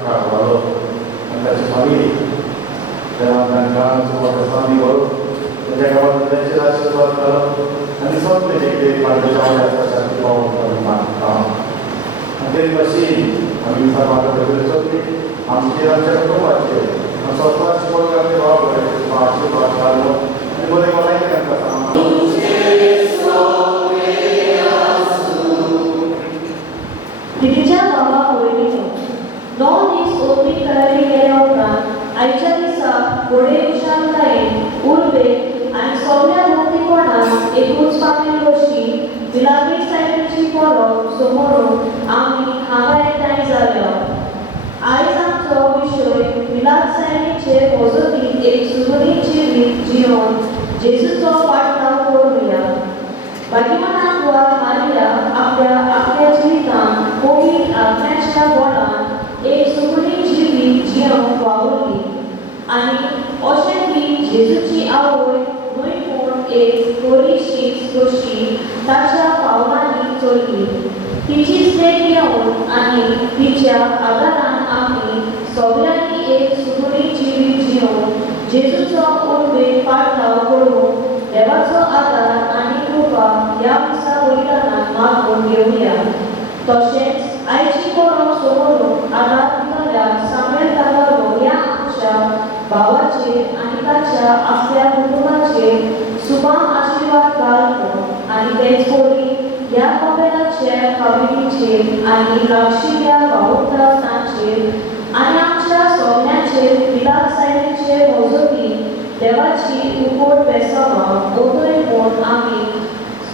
Carvalho dan família. Jangan semua kesalahan baru. Menjaga waktu dan cerita sesuatu nanti semua menjadi pada jauh dari satu tahun kelima. Nanti masih kami bisa pada betul-betul हम KIA चल तो अच्छे हम सब कुछ बोल करके बहुत बड़े बात से बात कर लो मैं बोले वाला ही करता था तिच्या बाबा होईल नो दिस ओपी करायला गेल्या उपरांत आयच्या दिसा घोडे विशालकायेन उर्बे आणि सगळ्या भोवतीपणान एकूच पातळी गोष्टी जिलाबी सायडीची पळोवप समोरून आम्ही हांगा एकठांय जाल्यो आयज आमचो विशय मिलाद सायडीचे मोजोतीन एक सुगुणीत जिवीत जिवन जेजूचो वाटपाव करूया भाग्यवानाक वा मारिया आपल्या जिवितांत कोवीड आत्म्याच्या बोलान एक सुगुणीत जिवीत जिवंक वावुरली आनी अशें की जेजूची आवय न्हय पूण एक थोडीशी गोष्टी ताच्या पावलांनी चलली तिची सेक घेवन आनी तिच्या आदारान आमी सगळ्यांनी एक सुगुणीत जिवीत जिवंक जेजूचो उर्बेक पाठलाव करून देवाचो आदार आनी कृपा ह्या दिसा बलिदानाक मागून घेवया तशेंच आयची पळोवप समोरून आदार दिलेल्या सामेल कागालो ह्या आमच्या भावाचेर आनी ताच्या आपल्या कुटुंबाचेर सुभाम आशिर्वाद घालून आनी तेच परी ह्या कपेलाच्या काबिनीचेर आनी लागशिल्ल्या भावुकतांचेर आनी आमच्या सगळ्यांचेर मिलाद सायडीचे मोजोती देवाची उकोड बेसवा ओतोय म्हूण आमी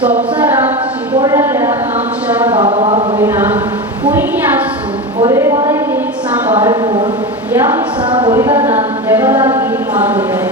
संवसाराक शिकोडलेल्या आमच्या भावा भयणांक कुणीय आसूं बरे वायटेन सांबाळ म्हूण ह्या दिसा बलिदानाक देवा लागीं मागया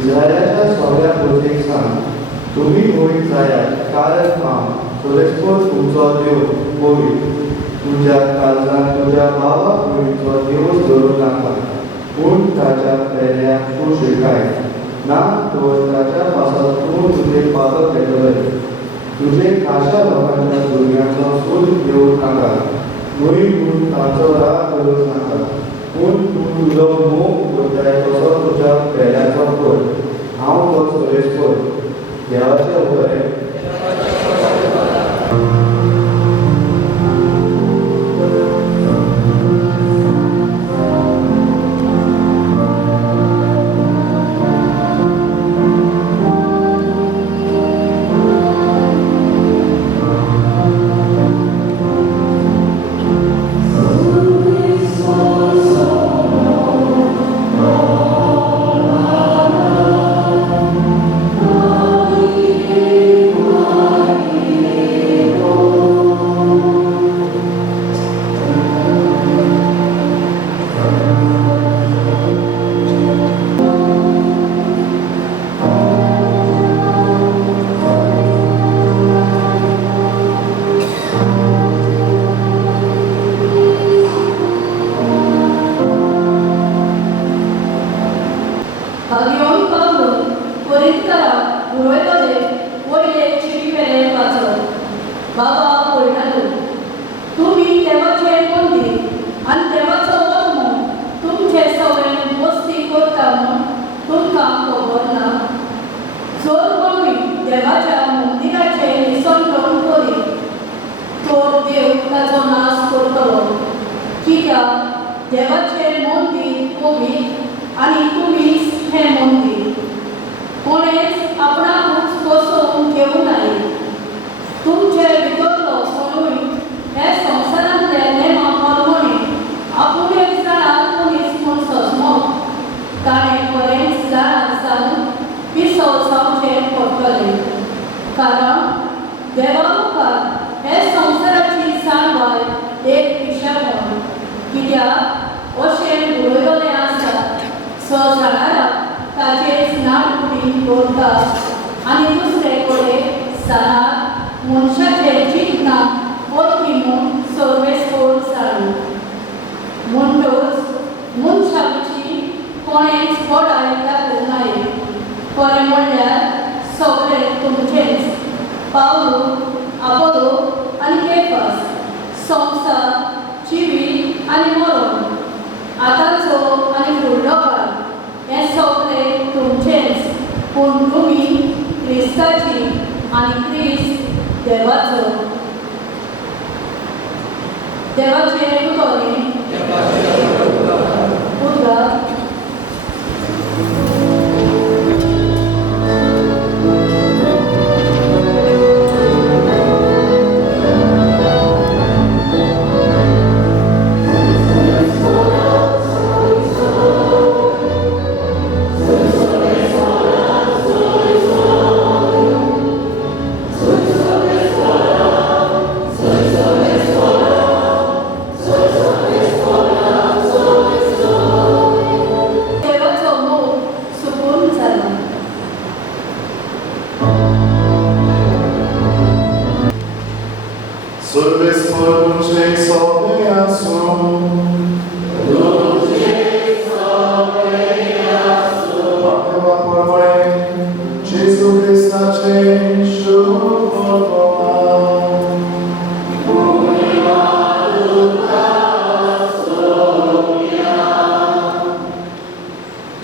इस्रायलाच्या सगळ्या भोवतेक सांग तुम्ही होईत जायात कारण हांव सुरेशपूर तुमचो देव होईत तुझ्या काळजांत तुझ्या भावा भयणीचो दिवस धरूं नाका पूण ताच्या पेल्याक तूं शिकाय ना तर ताच्या पासत तूं तुजें पातळ पेटलय तुजे खाशा लोकांच्या भुरग्यांचो सूड घेवूं नाका न्हय म्हूण तांचो राग करूंक नाका पूण तूं तुजो मोग करताय तसो तुज्या पेल्याचो कर हांव तो सुरेशपूर देवाचें बरें Amen. उडयतले वयले चिडी वेले वाचत बाबा पळयनालो तुमी देवाचे मंदीर आनी देवाचो वत्म तुमचे सगळे मस्ती करता म्हूण तुमकां खबर ना जर कोणूय देवाच्या मंदिराचे निसंकरण करी तर देव ताचो नाश करतलो कित्याक देवाचे मंदीर पवित्र आनी तुमीच हे मंदीर कोणेच आपणाकूच बसोवन घेवं नये तुमचे भितरलो कोणूय हे संवसारांतले नेमा प्रमाणे आपुणेच जाणार मनीस म्हूण सजमत ताणें बरेंच जाणार जावन पिसो जावचें पडटलें कारण देवा मुखार हे संवसाराची साणवाय एक पिशेपण कित्याक अशें बरयलेलें आसा जाणाराक ताचेर नाट कुडीन दवरता आनी दुसरे कडेन सानाक मनशाचे चिंतना वरती म्हूण सर्वेस्कोर जाणू म्हणटच मनशा विशीं कोणेच बडाय दाखोवंक नाये खरें म्हणल्यार सगळें तुमचेंच पावलो आपोलो आनी केफास संवसार जिवीत आनी मरण आतांचो आनी फुडलो काळ हें सगळें तुमचेंच पूण तुमी क्रिस्ताची आनी क्रिस्त देवाचो देवाचें उतोलें उदक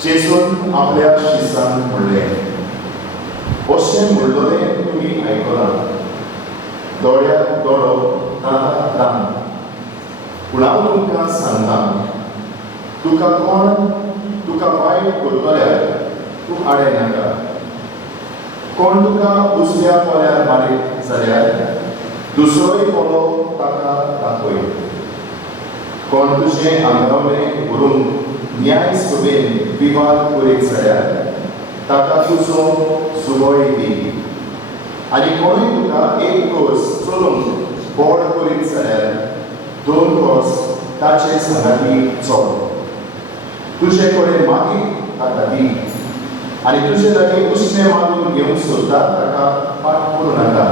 जेसून आपल्या शिसांक म्हणलें अशें म्हणलोलें तुमी आयकलां दोळ्याक दोळो दांताक दांत पूण हांव तुमकां सांगतां तुका कोण तुका वायट करतल्यार तूं आडे नाका कोण तुका उजव्या पोल्यार मारीत जाल्यार दुसरोय पोलो ताका दाखय कोण तुजें आंगावलें व्हरून न्याय सभेन विवाद करीत जाल्यार ताका तुजो सुबोय दी आनी कोणूय तुका एक कोस चलोवंक बोड करीत जाल्यार 2 कोस ताचे सांगाती चोड तुजे कडेन मागीत ताका दी आनी तुजे लागीं उश्णें मागून घेवंक सोदता ताका फाट करूं नाका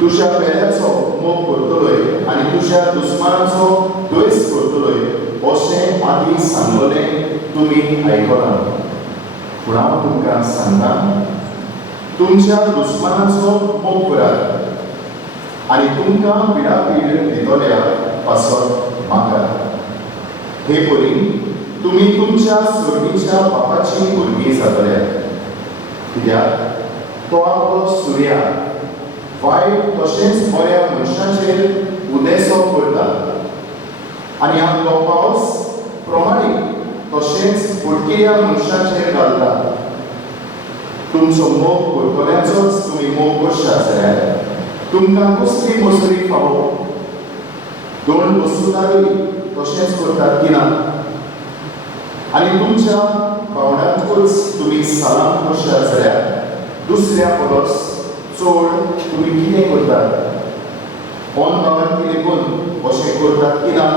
तुज्या पेल्याचो मोग करतलोय आनी तुज्या दुस्मानाचो द्वेस करतलोय अशें आदीं सांगलोलें तुमी आयकलां पूण हांव तुमकां सांगतां तुमच्या दुस्मानाचो मोग करात आनी तुमकां पिडापीड दितोल्या पासत मागात हे परी तुमी तुमच्या सर्गीच्या बापाची भुरगीं जातल्या कित्याक तो आपलो सुर्या वायट तशेंच बऱ्या मनशांचेर उदेसो करता आनी आपलो पावस प्रमाणीक तशेंच फुडकिल्या मनशांचेर घालता तुमचो मोग करतल्यांचोच तुमी मोग करशात जाल्यार तुमकां कसली मजुरी फावो 2 वस्तूदारूय तशेंच करतात की ना आनी तुमच्या भावंडांकूच तुमी सलाम करशात जाल्यार दुसऱ्या परस चड तुमी कितें करतात ओनभावान कितें करून अशें करतात की ना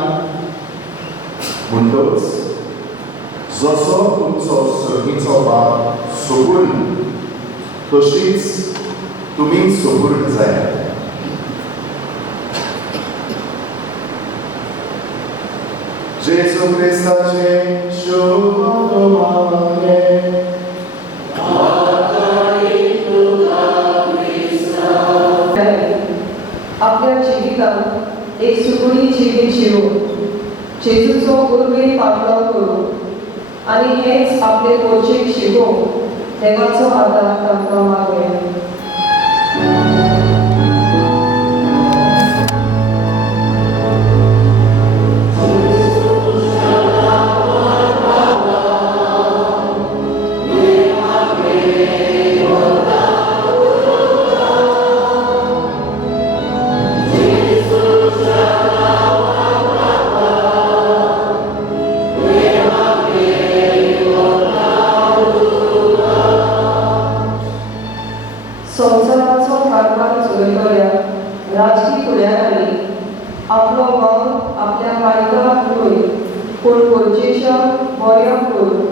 म्हणटच जसो तुमचो सर्गीचो बाप सोबूर्ण तशीच तुमी सोबूर्ण जायात जेसू क्रिस्ताचे शुभ नामाने आणि हेच आपले कोचिक शिकोवंक देवाचो आदार तांकां मागया. संवसाराचो कारभार चलयतल्या राजकी फुडाऱ्यांनी आपलो वावर आपल्या पायदळाक न्हय पूण गरजेच्या बऱ्या करून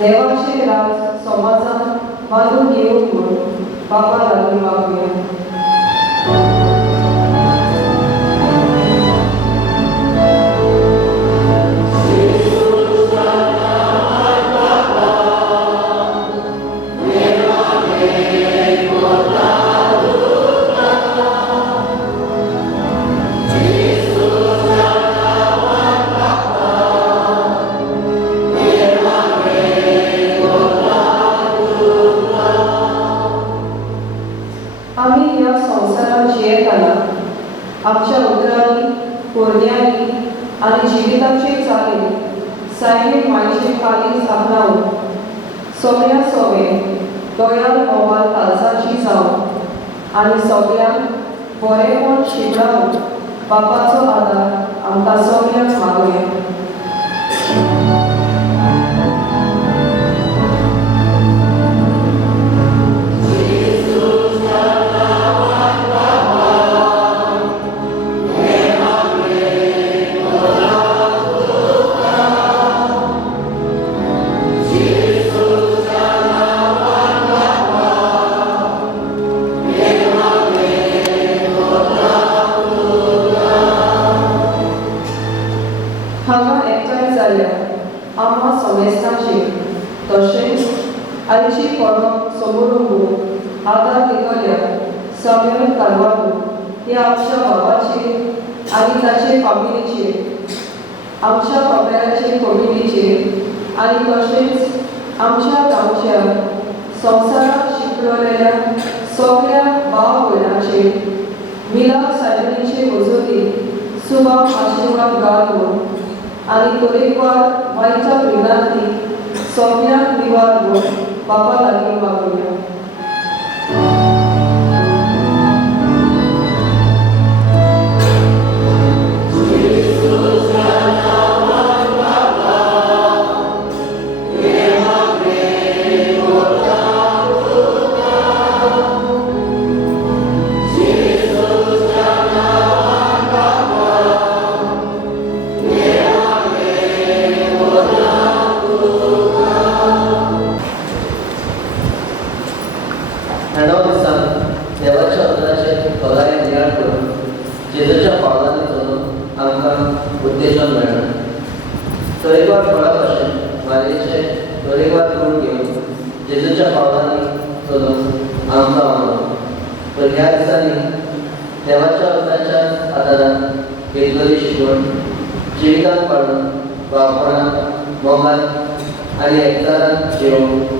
देवाचें राज समाजान बांदून घेवंक म्हूण बाबा लागीं मागुया. आमी ह्या संवसारांत जियेतना आमच्या उतरांनी पोरण्यांनी आनी जिविताचे चालीन सायबीण मायेचें काळीज आपणावन सगळ्या सोबे दोळ्यार मोवाल काळजाची जावन आनी सगळ्यांक बरेपण शिकडावन बापाचो आदार आमकां सगळ्यांक मागुया. हांगा एकठांय जाल्यार आम्हा समेस्तांची तशेंच आयची परब समोरून आदार दितल्या सगळ्या कारवालो ह्या आमच्या बाबाचेर आनी ताचे फामिलीचेर आमच्या कपेराचे कमिटीचेर आनी तशेंच आमच्या गांवच्या संवसारांत शिकलेल्या सगळ्या भाव भयणांचेर मिलाप सायबीणीचे मजती सुभाव आशिर्वाद घाल म्हूण आनी तरेकवार वायच्या विनांती सगळ्यांक निवार म्हूण बाबा लागीं मागुया. ह्या दिसांत देवाच्या उतराचे खोलायेन नियाळ करून जेजूच्या पावलांनी चलून आमकां उद्देशन मेळ्ळा. तरेकवार फळां भाशेन मारयेचे तरेकवार गुण घेवन जेजूच्या पावलांनी चलून आमकां आवडलो. तर ह्या दिसांनी देवाच्या उतराच्या आदारान घेतलेली शिकवण जिवितांत पाडून भावपणांत मोगान आनी एकचारान जिवंक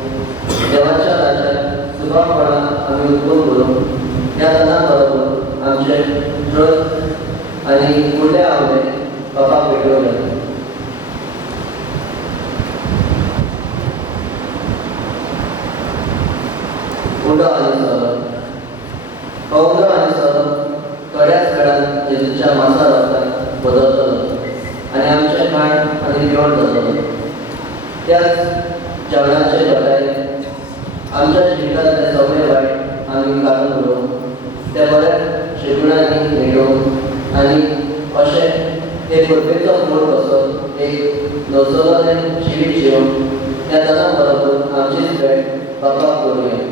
देवाच्या राज्यात सुभावपणान आमी उत्पन्न करून ह्या दाना बरोबर आमचे ट्रस्ट आनी फुडले आवडे बापाक भेटोवंक जाय. उंडो आनी सोरो हो उंडो आनी सोरो थोड्याच वेळान जेजूच्या मांसा रगतान बदलतलो आनी आमचें खाण आनी जेवण जातलो. त्याच जेवणाचे घोटाय आमच्या जिवितांतले सगळे वायट आमी काडून उडोवन ते बऱ्या शिकवणांनी न्हिदोवन आनी अशें ते परबेचो मूळ कसो एक नवसोलें जिवीत जिवंक त्या दाना बरोबर आमचीच भेट बापाक करुया.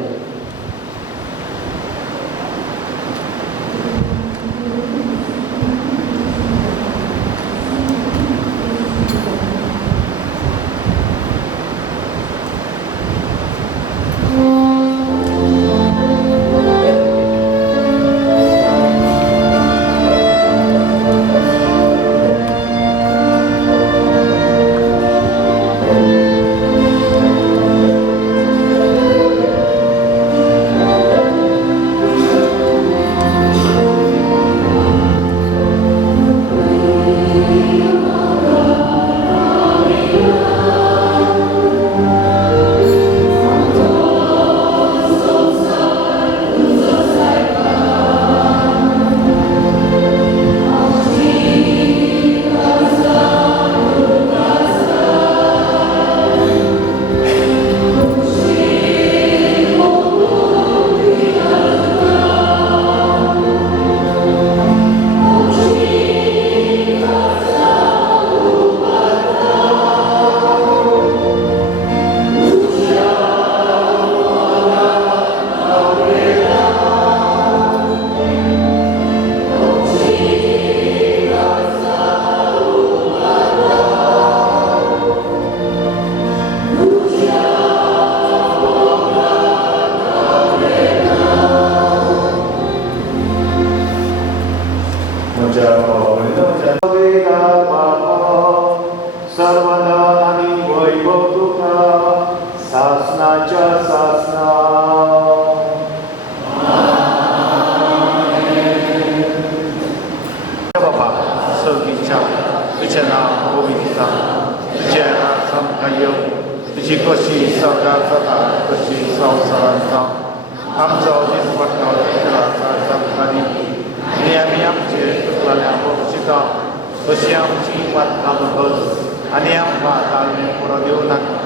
सर्वधन आणि वैभव तुका सासनाच्या सासना. बाबा सर्गीच्या तुझें नांव पवित्र, तुझें राज्य खायो, तुजी कशी सगळ्यात जाता तशी संवसारांत जावं. आमचो दिसपट्टो आनी आमी आमचे चुकलेल्या पक्षिता तशी आमची वादकां बदल आनी आमकां ताळमेळ पुरो दिवं नाका.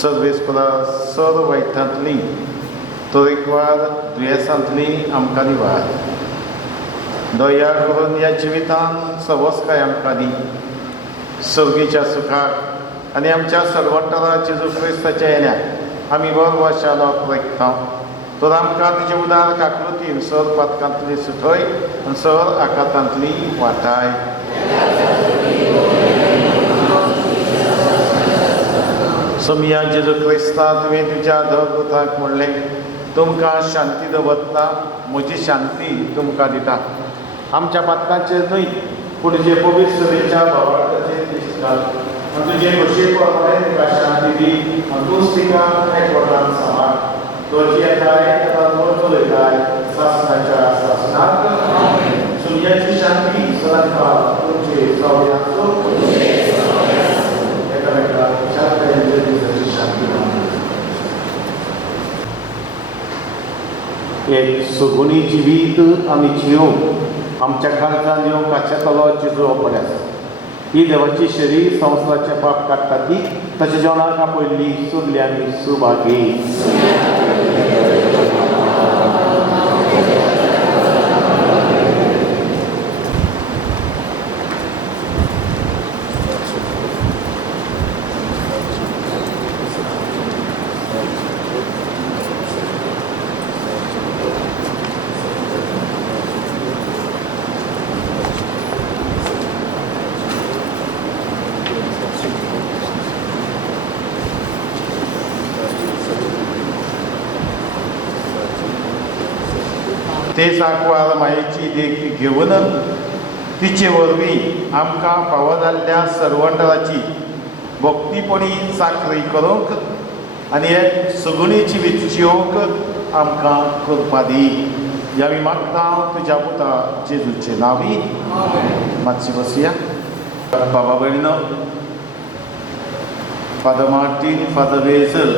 सर्वेस्परा सर वैतांतली तरेकवार दुयेंसांतली आमकां निवार. दया करून ह्या जिवितान सवस्काय आमकां दी. सर्गीच्या सुखाक आनी आमच्या सर्वोत्तरा जेजू क्रिस्ताच्या येण्याक आमी बरो शालोक रेखता. तर आमकां तुजे उदार काकृतीन सर पातकांतली सुथय आनी सर आकांतांतली वाटाय. सोमिया जेजू क्रिस्ता तुवें तुज्या धर्मताक म्हणलें तुमकां शांती दवरता, म्हजी शांती तुमकां दिता. आमच्या पातकांचेर न्हय पूण तुजे पवित्रतेच्या भावार्थाचेर दिश्ट घाल आनी तुजे बशे प्रमाणे तुका शांती दी आनी तूंच तिका एकवटान सांबाळ. तुजी येताय आतां चलयताय सासणाच्या सासणाक. सोमियाची शांती सदांकाळ तुमचे सगळ्यांचो एकामेकाक शांती शांती. एक सुगुणी जिवीत आमी जियोंक आमच्या काळजान येवंक काचेतलो जेजू बऱ्यास. ही देवाची शरीर संवसाराचे पाप काडटा ती ताच्या जेवणाक आपयल्ली सुरली आनी सुभागी. ते सांकवार मायेची देख घेवन तिचे वरवीं आमकां फावो जाल्ल्या सर्वंटराची भक्तीपणी चाकरी करूंक आनी एक सुगुणी जिवीत जियोंक आमकां करपा दी. ह्या आमी मागता तुज्या पुता जेजूचे नांवी. मातशी बसया. बाबा भयणीनो, फादर मार्टीन, फादर वेझल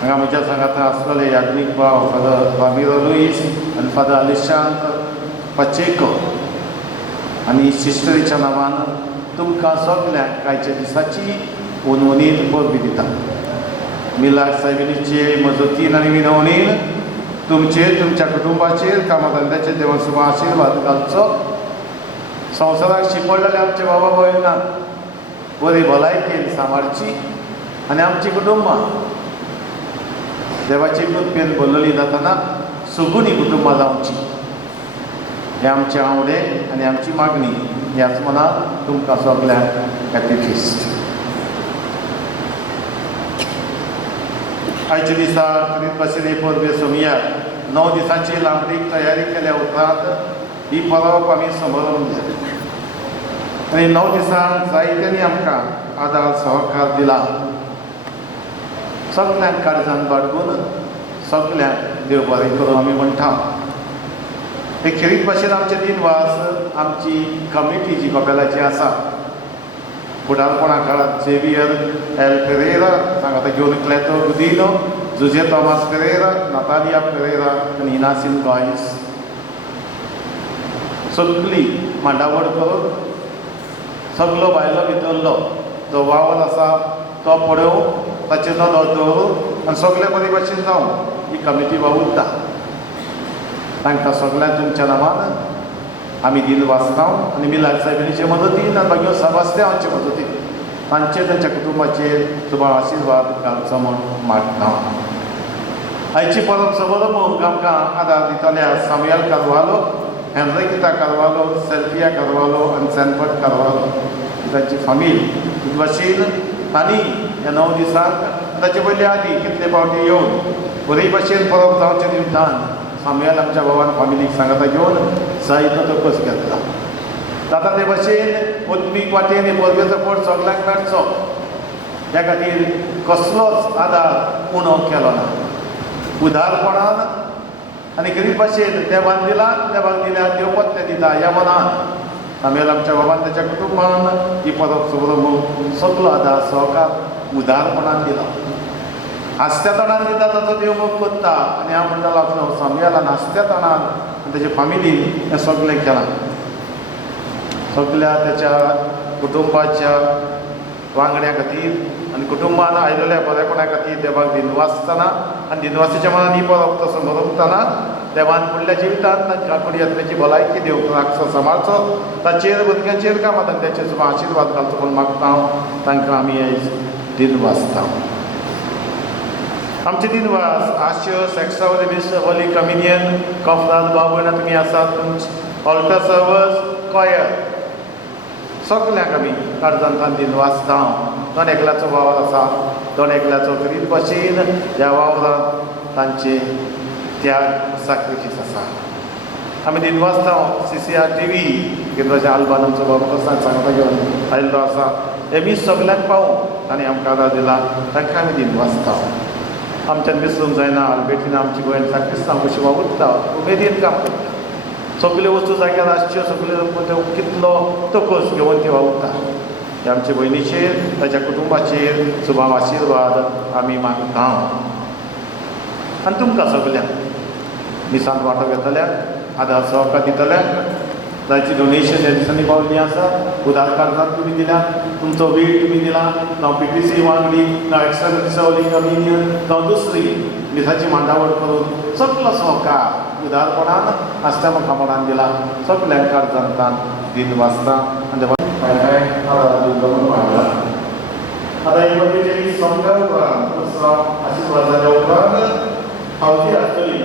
हांगा म्हज्या सांगाता आसलेले याज्ञीक भाव फादर रामिरो लुईस आनी फादर आलेशांत पाचेको आनी सिस्टरीच्या नांवान तुमकां सगल्यांक कांयच्या दिसाची उनवणीन परबी दिता. मिलाद सायबिणीचे मजतीन आनी विनवणीन तुमचेर, तुमच्या कुटुंबाचेर, कामधंद्याचेर देवान सुमा आशिर्वाद घालचो. संवसाराक शिकवलेले आमचे बाबा भयणांक बरी भलायकेन सांबाळची आनी आमची कुटुंबां देवाची कृपेन भरलेली जाताना सुगुणी कुटुंबां जावची हें आमचें आवडे आनी आमची मागणी. ह्याच मनान तुमकां सगल्यांक हॅपी फिस्ट. आयच्या दिसा करीत भाशेन परबे सोमियाक 9 दिसांची लांबडीक तयारी केल्या उपरांत ही परब आमी संबरोवन घेतली आनी 9 दिसांक जायत्यांनी आमकां आदार सहकार दिला. सगल्यांक काळजान बाळगून सगल्यांक देव बरें करूं आमी म्हणटा. एक खेरीत भाशेन आमचे दिनवास आमची कमिटी जी गोपेलाची आसा फुडारपणा काळात झेवियर एल पेरेरा सांगाता घेवन क्लेतो गुदिनो, जुजे तोमास पेरेरा, नातालिया पेरेरा आनी इनासिन गॉयस सगळी मांडावळ करून सगलो भायलो भितरलो जो वावर आसा तो पळोवन ताचेर नदर दवरून आनी सगळे बरे भाशेन जावन ही कमिटी वावुरता. तांकां सगळ्यांक तुमच्या नांवान आमी दिन वाचता आनी मिलाद सायबिणीचे मदतीन आनी मागीर सेबास्त्यांवाचे मदतीन तांचे तांच्या कुटुंबाचेर सुभाव आशिर्वाद घालचो म्हूण मागता. आयची परब समोर आमकां आदार दितल्या सामुएल कार्वालो, हेनरिकेटा कार्वालो, सेल्फिया कार्वालो आनी सॅनफर्ड कार्वालो तांची फामील भाशेन आनी ह्या 9 दिसांक ताचे पयलीं आदी कितले फावटी येवन बरे भाशेन परब जावचे निमतान सामुएल आमच्या भावान फामिलीक सांगाता घेवन जायतो तोकस घेतला. जाता ते भाशेन ओत्मीक वाटेन हे परबेचो पट सगळ्यांक मेळचो त्या खातीर कसलोच आदार उणो केलो ना. उदारपणान आनी गरीब भाशेन देवान दिला, देवाक दिल्यार देव पत्ते दिता ह्या मनान आमी आमच्या बाबान त्याच्या कुटुंबान ही परब सगळो आदार सहकार उदारपणान दिला. हास्त्या तोंडान दिता ताचो देव मोग करता आनी हांव म्हणटालो सामयेला हास्त्या तोंडान आनी तेजे फॅमिलीन हें सगळें केलां. सगळ्या त्याच्या कुटुंबाच्या वांगड्या खातीर आनी कुटुंबान आयिल्ल्या बरेपणा खातीर देवाक दिनवासतना आनी दिनवासीच्या मनान ही परब तसो मनयतना देवान फुडल्या जिवितांत तांच्या कुडयात्रेची भलायकी देव राखचो सांबाळचो ताचेर भुरग्यांचेर कामां तांच्याचेर सुद्दां आशिर्वाद घालचो म्हूण मागता हांव तांकां आमी आयज दिनवासता. आमचे दिनवास आशय सेक्सावली मिस होली कम्युनियन कफरात बाबून तुमी आसात ऑल्टर सर्वर्स कॉयर सगळ्यांक आमी काळजांतल्यान दिनवासता. दोन एकल्याचो वावर आसा, दोन एकल्याचो गरीब भाशेन ह्या वावरांत तांचे त्याग सॅक्रिफीस आसा. आमी दिनवासता CCR TV केंद्राच्या आल्बान आमचो बाबा कसं सांगता घेवन आयिल्लो आसा. हे मीस सगळ्यांक पावूं आनी आमकां आदार दिला तांकां आमी दिनवासता. आमच्यान विसरूंक जायना अल्बेटीन आमची गोंयान क्रिस्तांव कशी वावुरता उमेदीन काम करता. सगल्यो वस्तू जाग्यार आसच्यो सगल्यो कितलो तोकस घेवन ती वावुरता. हे आमचे भयणीचेर ताच्या कुटुंबाचेर सुभाव आशिर्वाद आमी मागता. आनी तुमकां सगल्यांक मिसांत वांटो घेतल्याक आदार सहकार दितल्याक ताची डोनेशन ह्या दिसांनी पावल्लीं आसा. उदार काळजांत तुमी दिल्या, तुमचो वेळ तुमी दिला. जावं PTC वांगडी, जावं एक्स्ट्रा होली कम्युनियन, जावं दुसरी मिसाची मांडावळ करून सगळो सहकार उदारपणान आस्त्या मुखामणान दिला. सगळ्यांक काळजांतल्यान दिनवासता आनी काय आदार दिवचो म्हणून वाडला. आतां ही पद्दतीची समजा उपरांत आशिर्वादाच्या उपरांत हावजी आसतली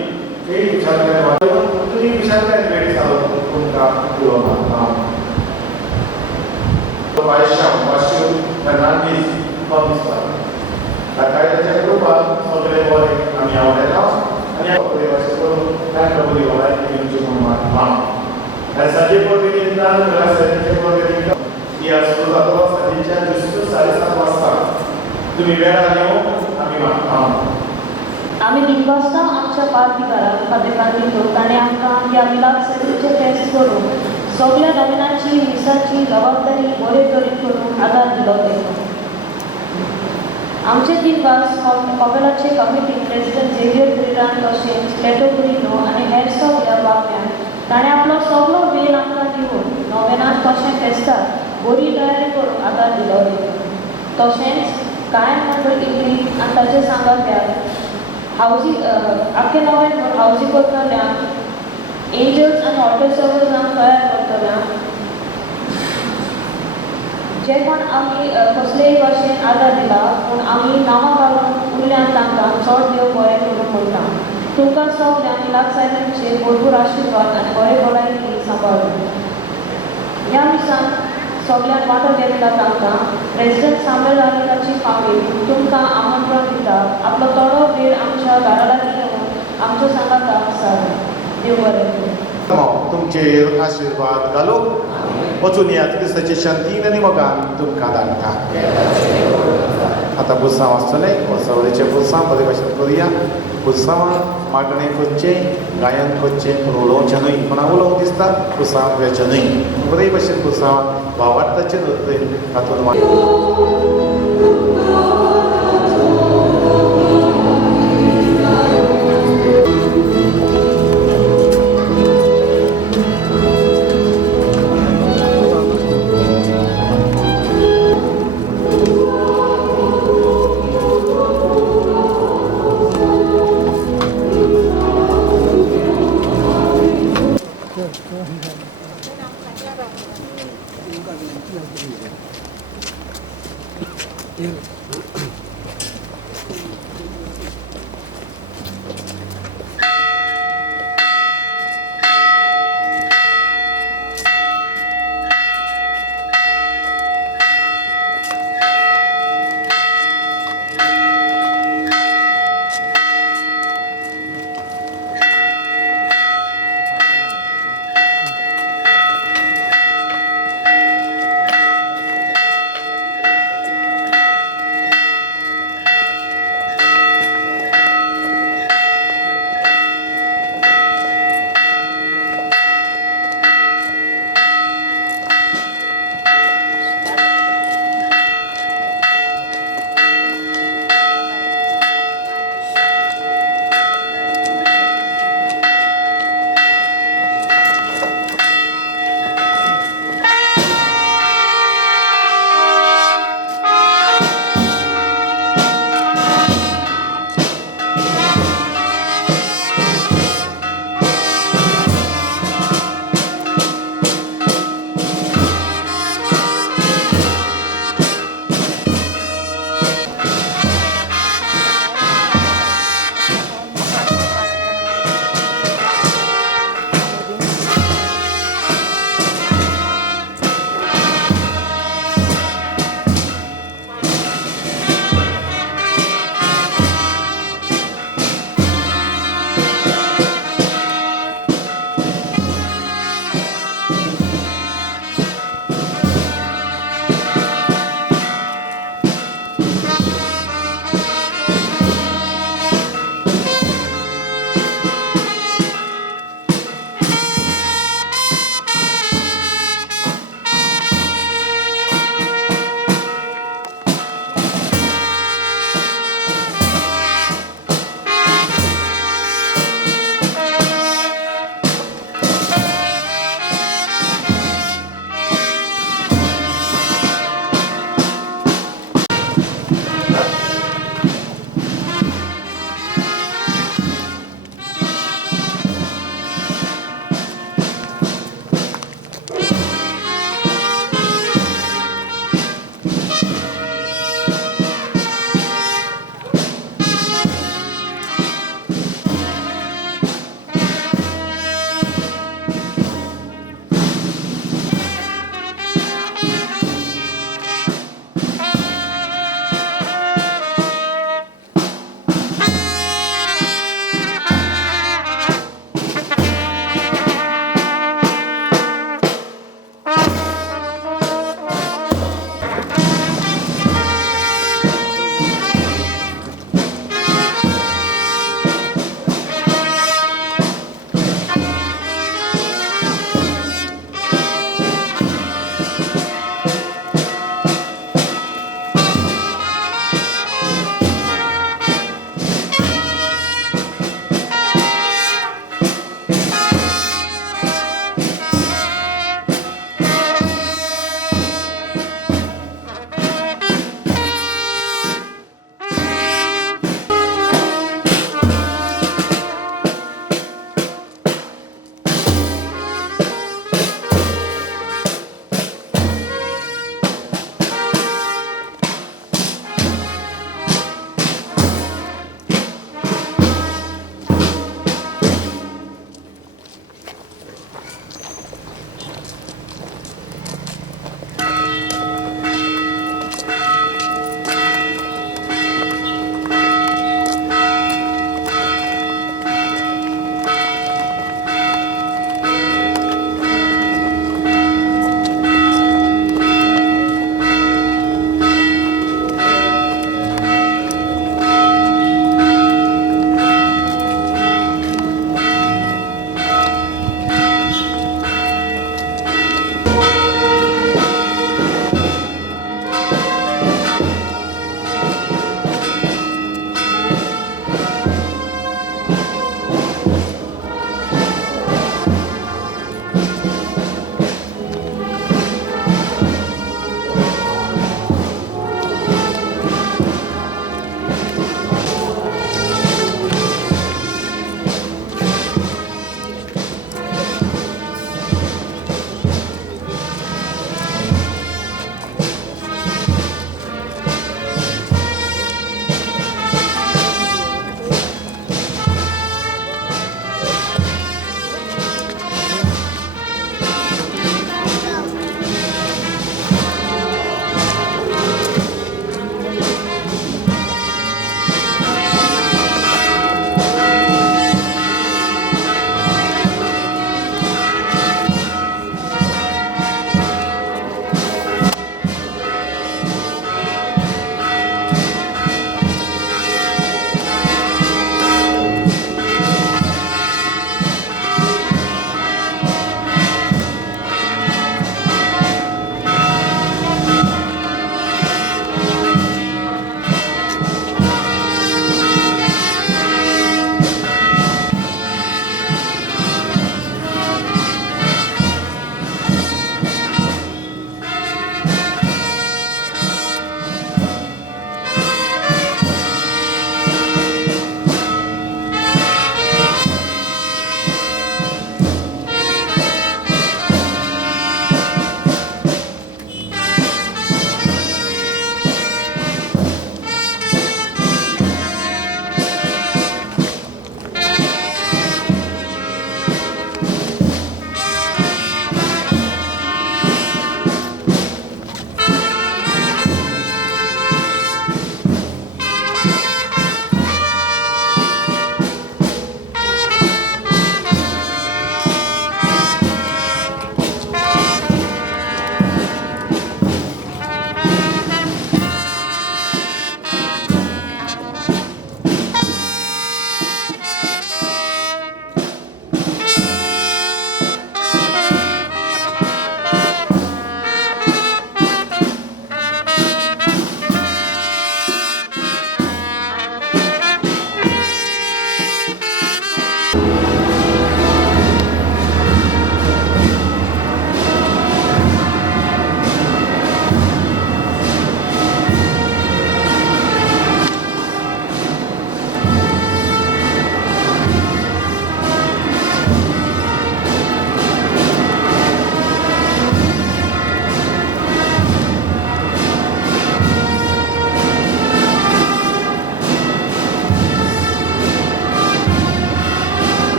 एक विचार तुमी विचार वेळ जालो तुमकां पुरो मागता. वाश्य फेर्नांडीस दिसता कायद्याच्या ग्रुपान सगळे बरे आमी आवडयला आनी बरे भाशेन करून तांकां बरी भलायकी दिवची म्हणून मागता. ह्या सांजे पद्दतींतल्यान सांजेचे पद्दतींतल्यान ही आज सुरू जातलो सांजेच्या 7:30 वाजता. तुमी वेळार येवन आमी मागता. आमी दिनवासता आमच्या पार्थिकाराक फातेकान दितो ताणें आमकां ह्या मिलाद सैरीचे फेस्त करून सगळ्या नविनांची मिसाची जबाबदारी बरे तरेन करून आदार दिलो तेका. आमचे दिनवास कॉमेलाचे कमिटी प्रेसिडेंट झेवियर ब्रिडान तशेंच लेटो ब्रिनो आनी हेर सगळ्या बाबड्यान ताणें आपलो सगळो वेळ आमकां दिवन नोवेनांत तशें फेस्ताक बरी तयारी करून आदार दिलो तेका. तशेंच कांय मंडळ इगरी आनी ताचे सांगात्याक हावजींग आख्खे नोव्हेंबर हावजींग करतल्यांक एंजल्स आनी ऑल्टर सर्वर्सांक तयार करतल्यांक जे कोण आमी कसलेय भाशेन आदार दिला पूण आमी नांवां घालून उरल्यांत तांकां चड देव बरें करूंक म्हणटा. तुमकां सगल्यांक मिलाद सायबींचे भरपूर आशिर्वाद आनी बरे भलायकी सांबाळून. ह्या मिसान सगळ्यांक वांटो घेतला तांकां प्रेसिडेंट सामेल आलेलाची फामील तुमकां आमंत्रण दिता. आपलो थोडो वेळ आमच्या घरा लागीं येवन आमच्या सांगाताक सार देव बरें करूं. तुमचेर आशिर्वाद घालो. वचून यात क्रिस्ताचे शांतीन आनी मोगान तुमकां धाडटा. आतां पुरसांव आसतलें वर्सावळीचें पुरसांव बरे भाशेन करुया. पुरसांवां मागणें करचें, गायन करचें, पूण उलोवचें न्हय. कोणाक उलोवंक दिसता पुरसांव घेवचें न्हय. बरे भाशेन पुरसांव भावार्थाचेर नदरेन तातूंत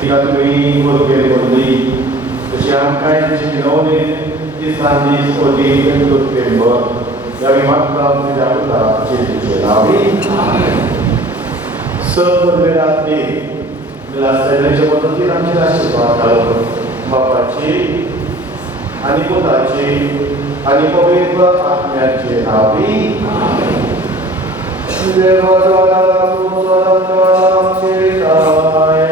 तिका तुम्ही उर्बेर कोरली तशी आमकांय तुजी विनवणी दिसान दीस ओदी पेंबर ह्या मागता तुज्या पुता जेजूचे नांवी सगळ्यांनी मिलासल्याच्या मदतीन आमचे आशीर्वाद घालून बापाची आनी पुताची आनी पवित्र आत्म्याचे नांवी देवाच्या आमचे काय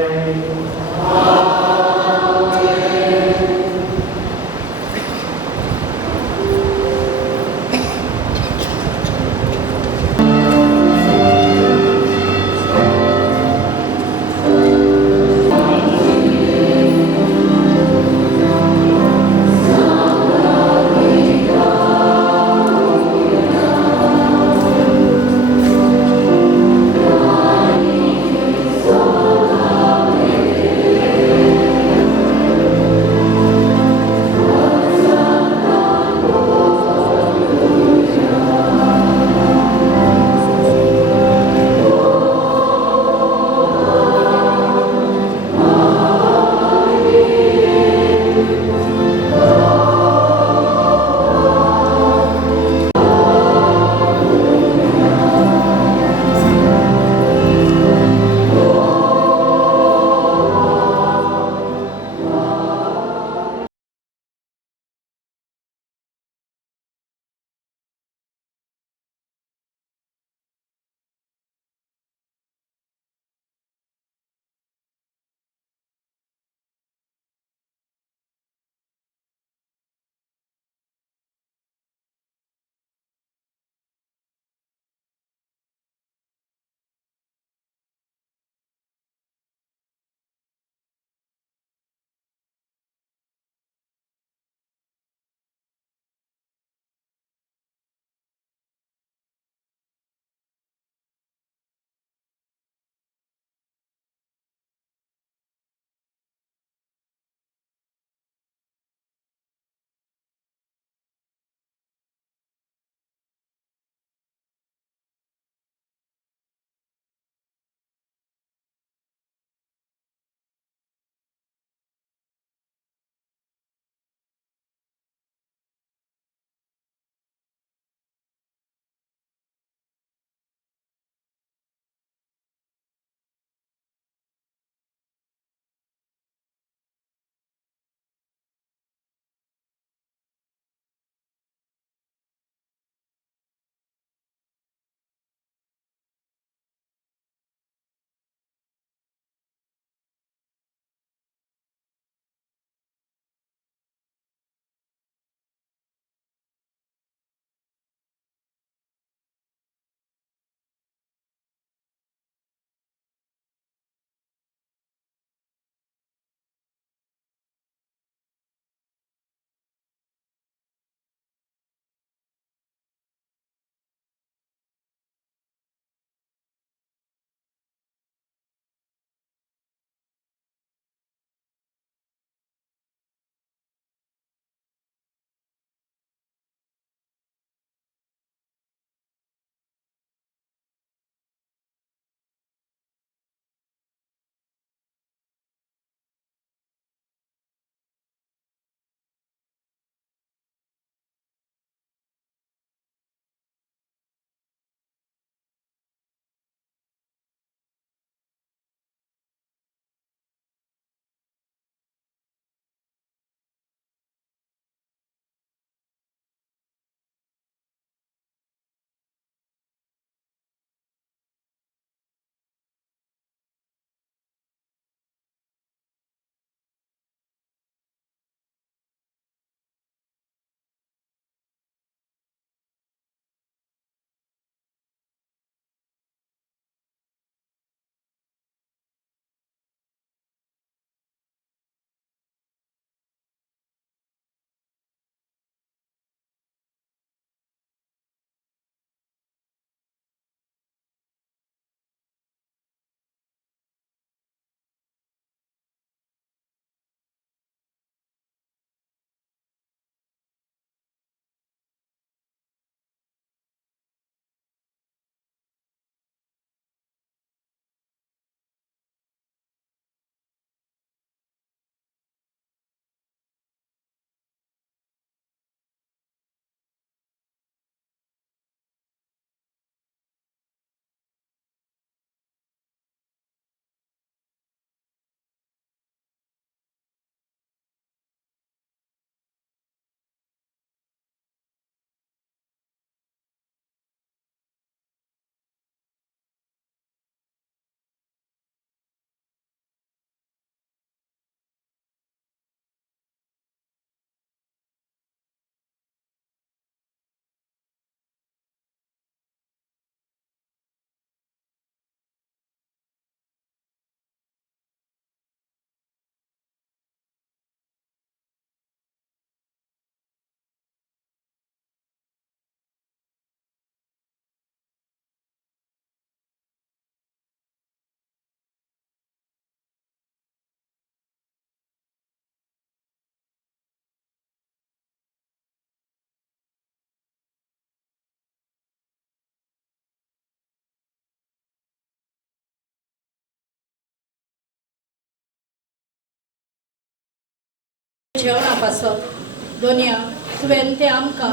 जेवणा पासत दोनिया तुवें तें आमकां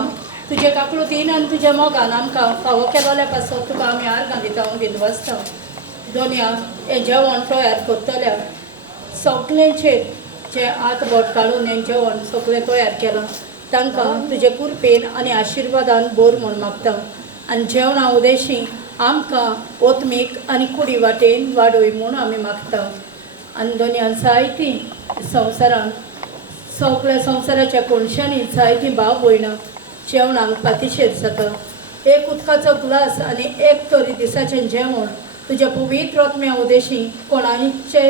तुजे काकळुतीन आनी तुज्या मोगान आमकां फावो केलोल्या पासत तुका आमी आर्गां दिता हांव घेवन वचता दोनिया हें जेवण तयार करतल्या सगळेंचेर जें आत बोट काडून हें जेवण सगळें तयार केलां तांकां तुजे कुरपेन आनी आशिर्वादान बोर म्हूण मागता आनी जेवणा उदेशी आमकां ओतमीक आनी कुडी वाटेन वाडोय म्हूण आमी मागता आनी दोनिया जायतीं संवसारान सगळ्या संवसाराच्या कोणशांनी जायतीं भाव भयणां जेवणाक पातीशेर जाता एक उदकाचो ग्लास आनी एक तरी दिसाचें जेवण तुज्या पवित्र आत्म्या उदेशी कोणाचे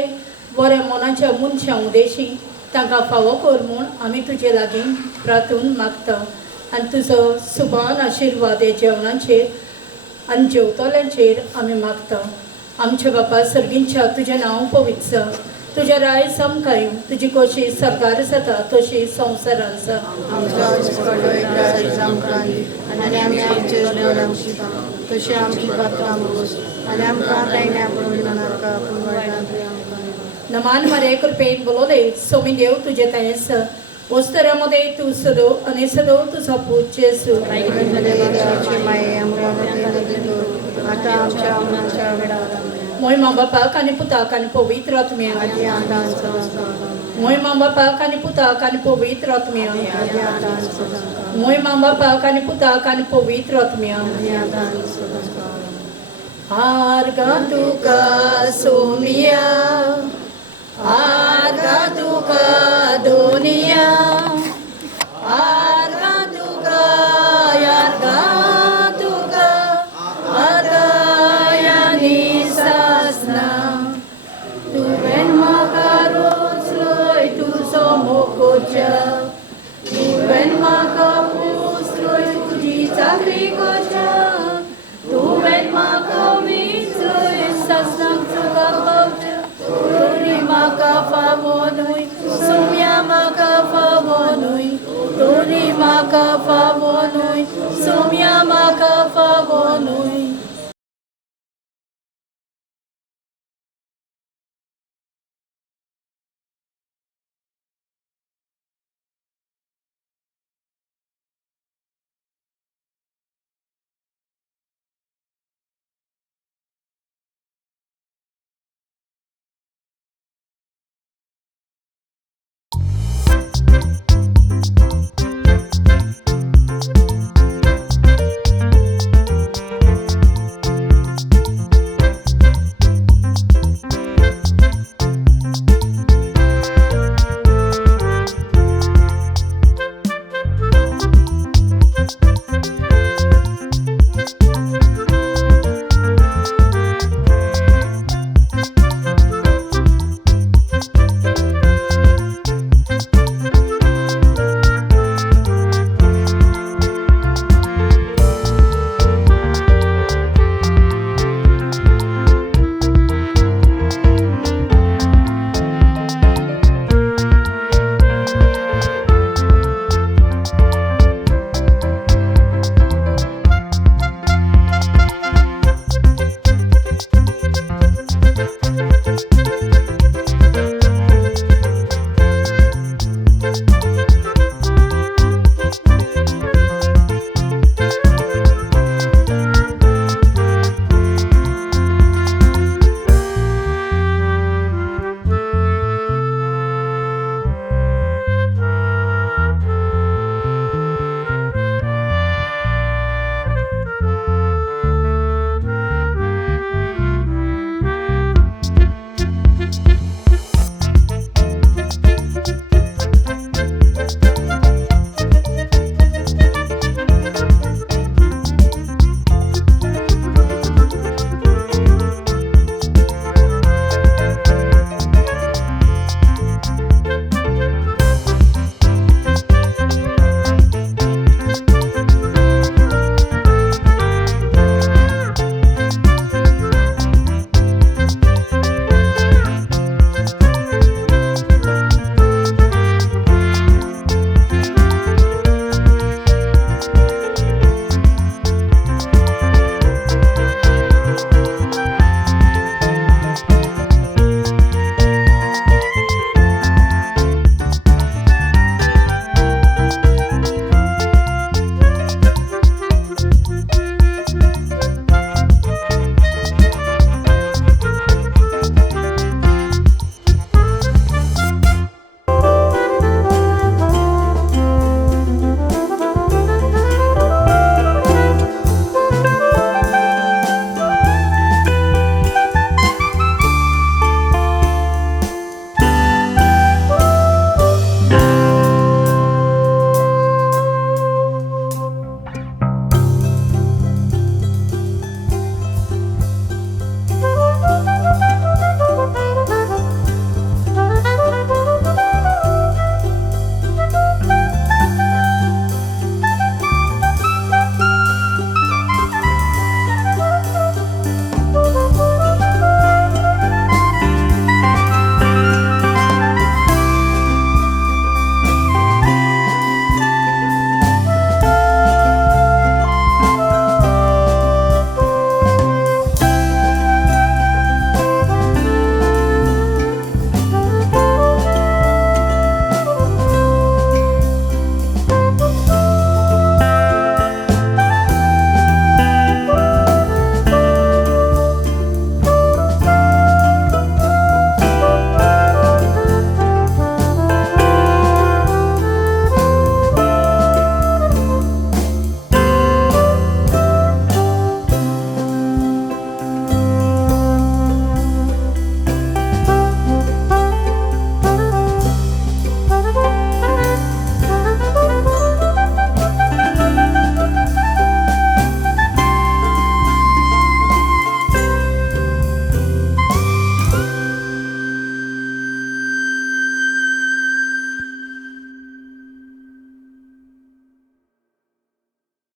बऱ्या मनाच्या मनशां उदेशी तांकां फावो कर म्हूण आमी तुजे लागीं प्रार्थून मागता आनी तुजो सुभान आशिर्वाद हे जेवणाचेर आनी जेवतल्यांचेर आमी मागता आमच्या बापा सर्गींच्या तुजें नांव पवित्र जा तुज्या राय समकाय तुजी कशी सरकार जाता तशी संवसारान जा आनी आमी आमचे तशी आमची पात्रां आनी आमकां लायण्या पळोवन नाका पूण नमान मरे कृपेन बोलोले सोमी देव तुजे तयेस वस्तरामध्ये तू सदो आणि सदो तुझा पूज जेसू माये आतां आमच्या आमच्या वेळार मोहिमा बापाक आनी पुताक आनी पवित्र आत्म्या मोहिमा बापाक आनी पुताक आनी पवित्र आत्म्या मोहिमा बापाक आनी पुताक आनी पवित्र आत्म्या आर्गा तुका सोमिया आर्गा तुका दोनिया आर्गा तुका यार्गा तुका आदायानी सासना तुवें म्हाका रोचलोय तुजो मोकोच्या तुवें म्हाका पोसलोय तुजी चाकरी कोच्या तुवें म्हाका विचलोय सासनाक तुका पवच्या तोरी म्हाका फावो न्हय सोम्या म्हाका फावो न्हय तोरी म्हाका फावो